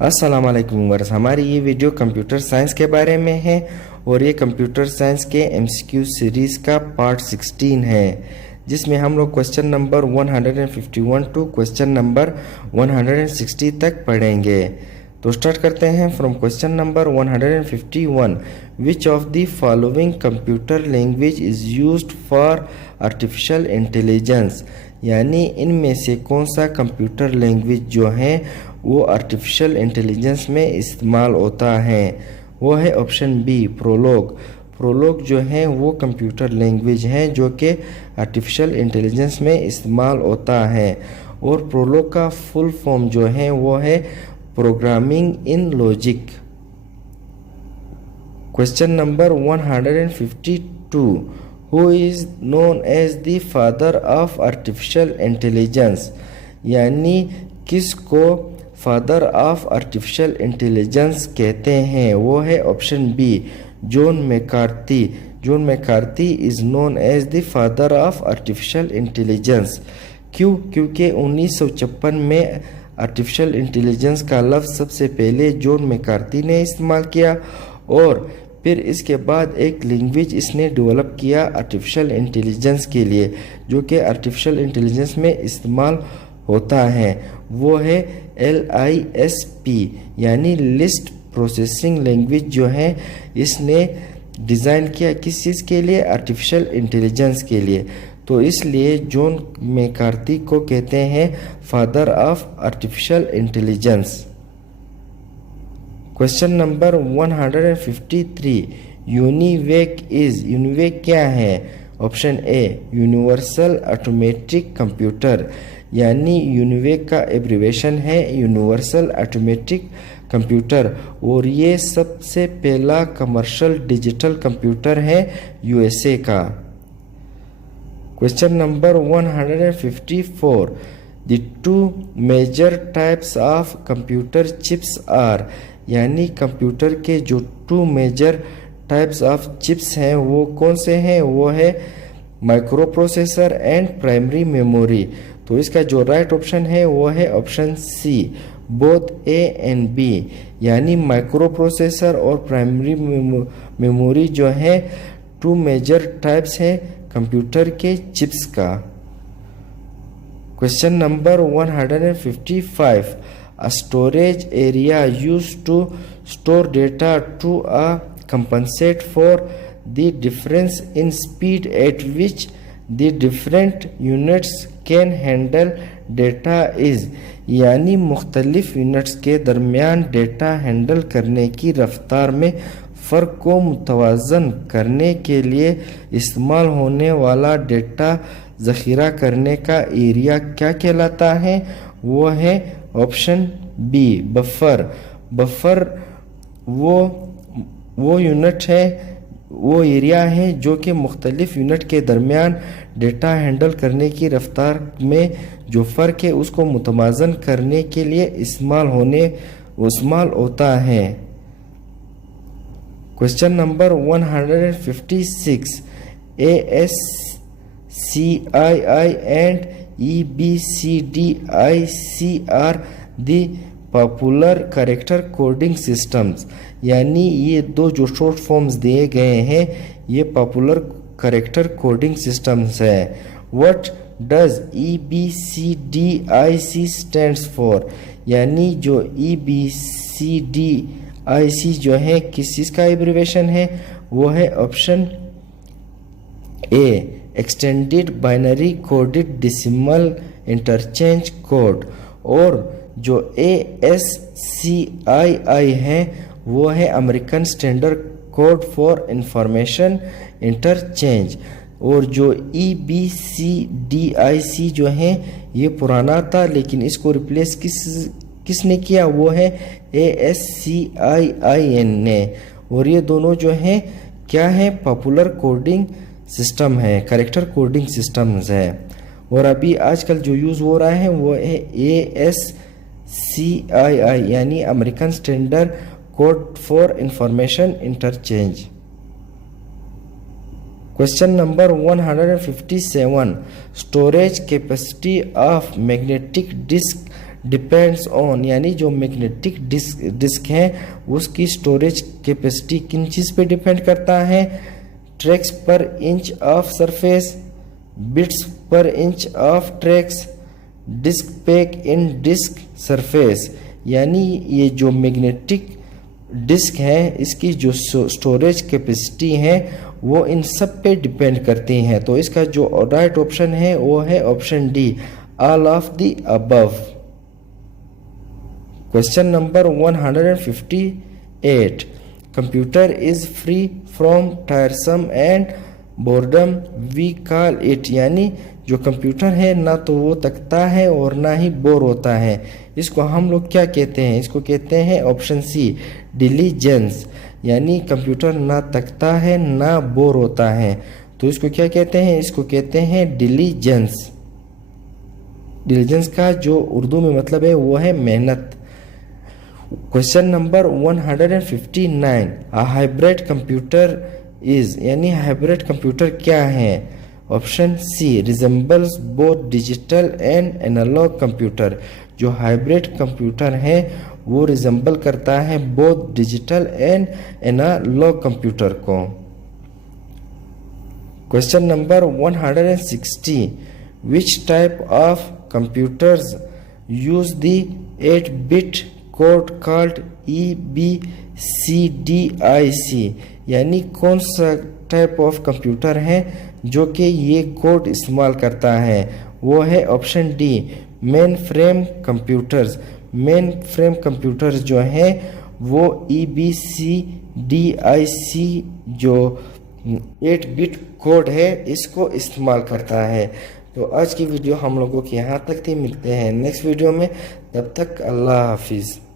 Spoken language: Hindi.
अस्सलाम वालेकुम व्यूअर्स, हमारी ये वीडियो कंप्यूटर साइंस के बारे में है और ये कंप्यूटर साइंस के एमसीक्यू सीरीज़ का पार्ट 16 है, जिसमें हम लोग question number 151 to question number 160 तक पढ़ेंगे। तो स्टार्ट करते हैं from question number 151। Which of the following computer language is used for artificial intelligence, यानी इनमें से कौन सा कंप्यूटर लैंग्वेज जो है वो आर्टिफिशियल इंटेलिजेंस में इस्तेमाल होता है। वो है ऑप्शन बी प्रोलोग। प्रोलोग जो है वो कंप्यूटर लैंग्वेज है जो कि आर्टिफिशियल इंटेलिजेंस में इस्तेमाल होता है, और प्रोलोग का फुल फॉर्म जो है वो है programming in logic. Question number 152। Who is known as the father of artificial intelligence, यानी किसको फादर ऑफ आर्टिफिशियल इंटेलिजेंस कहते हैं। वो है option B John McCarthy. John McCarthy is known as the father of artificial intelligence. क्यों? क्योंकि 1956 में आर्टिफिशियल इंटेलिजेंस का लफ्ज़ सबसे पहले जॉन मैकार्थी ने इस्तेमाल किया, और फिर इसके बाद एक लैंग्वेज इसने डेवलप किया आर्टिफिशियल इंटेलिजेंस के लिए, जो कि आर्टिफिशियल इंटेलिजेंस में इस्तेमाल होता है। वो है LISP, यानी लिस्ट प्रोसेसिंग लैंग्वेज जो है इसने डिज़ाइन किया किस चीज़ के लिए? आर्टिफिशियल इंटेलिजेंस के लिए। तो इसलिए जॉन मैकार्थी को कहते हैं father of artificial intelligence. Question number 153। UNIVAC क्या है? Option A universal automatic computer, यानी यूनिवेक का एब्रीवेशन है यूनिवर्सल ऑटोमेटिक कंप्यूटर, और ये सबसे पहला कमर्शियल डिजिटल कंप्यूटर है USA का। क्वेश्चन नंबर 154। The two major types of computer chips are, यानी कंप्यूटर के जो two major types of chips हैं वो कौन से हैं? वो है micro processor and primary memory. तो इसका जो राइट ऑप्शन है वो है option C both A and B, यानी माइक्रो प्रोसेसर और प्राइमरी मेमोरी जो है टू मेजर टाइप्स है कंप्यूटर के चिप्स का। Question number 155। A storage area used to store data to compensate for the difference in speed at which the different units can handle data is, यानी मुख्तलिफ यूनिट्स के दरमियान डेटा हैंडल करने की रफ्तार में फ़र्क को मुतवाज़न करने के लिए इस्तेमाल होने वाला डेटा ज़ख़ीरा करने का एरिया क्या कहलाता है? वो है ऑप्शन बी बफर। बफर वो यूनिट है, वो एरिया है जो कि मुख्तलिफ यूनिट के दरमियान डेटा हैंडल करने की रफ्तार में जो फ़र्क है उसको मुतवाज़न करने के लिए इस्तेमाल होता है। Question number 156। ASCII and EBCDIC are the popular character coding systems, यानी ये दो जो शॉर्ट फॉर्म्स दिए गए हैं ये पॉपुलर कैरेक्टर कोडिंग सिस्टम्स है। What does EBCDIC stands for, यानी जो EBCDIC जो है किस चीज़ का एब्रीवेशन है? वो है ऑप्शन ए extended binary coded decimal interchange code, और जो ASCII है वो है American standard code for information interchange, और जो EBCDIC जो है ये पुराना था लेकिन इसको रिप्लेस किसने किया? वो है ASCII ने, और ये दोनों जो हैं क्या है? पॉपुलर कोडिंग सिस्टम है, कैरेक्टर कोडिंग सिस्टम्स है, और अभी आजकल जो यूज़ हो रहा है वो है ASCII, यानी American standard code for information interchange. Question number 157। Storage capacity of magnetic disk depends on, यानी जो मैग्नेटिक डिस्क है उसकी स्टोरेज कैपेसिटी किन चीज़ पे डिपेंड करता है? Tracks per inch of surface, bits per inch of tracks, disk pack in disk surface. यानी ये जो मैग्नेटिक डिस्क है इसकी जो स्टोरेज कैपेसिटी है वो इन सब पे डिपेंड करती हैं। तो इसका जो राइट ऑप्शन है वो है option D, all of the above. Question number 158, computer is free from tiresome and boredom we call it. यानी जो कंप्यूटर है ना तो वो थकता है और ना ही बोर होता है, इसको हम लोग क्या कहते हैं? इसको कहते हैं ऑप्शन सी, डिलीजेंस। यानी कंप्यूटर ना थकता है ना बोर होता है, तो इसको क्या कहते हैं? इसको कहते हैं डिलीजेंस। डिलीजेंस का जो उर्दू में मतलब है वो है मेहनत। Question number 159, a hybrid computer is, यानी हाइब्रिड कंप्यूटर क्या है? Option C, resembles both digital and analog computer. जो हाइब्रिड कंप्यूटर है वो रिजेंबल करता है both digital and analog computer को। Question number 160, which type of computers use the 8-bit code called EBCDIC। यानी कौन सा टाइप ऑफ कंप्यूटर है जो कि ये कोड इस्तेमाल करता है? वो है option D, main frame computers. Main frame computers जो है वो EBCDIC जो 8-bit कोड है इसको इस्तेमाल करता है। तो आज की वीडियो हम लोगों की यहाँ तक थी, मिलते हैं नेक्स्ट वीडियो में, तब तक अल्लाह हाफिज़।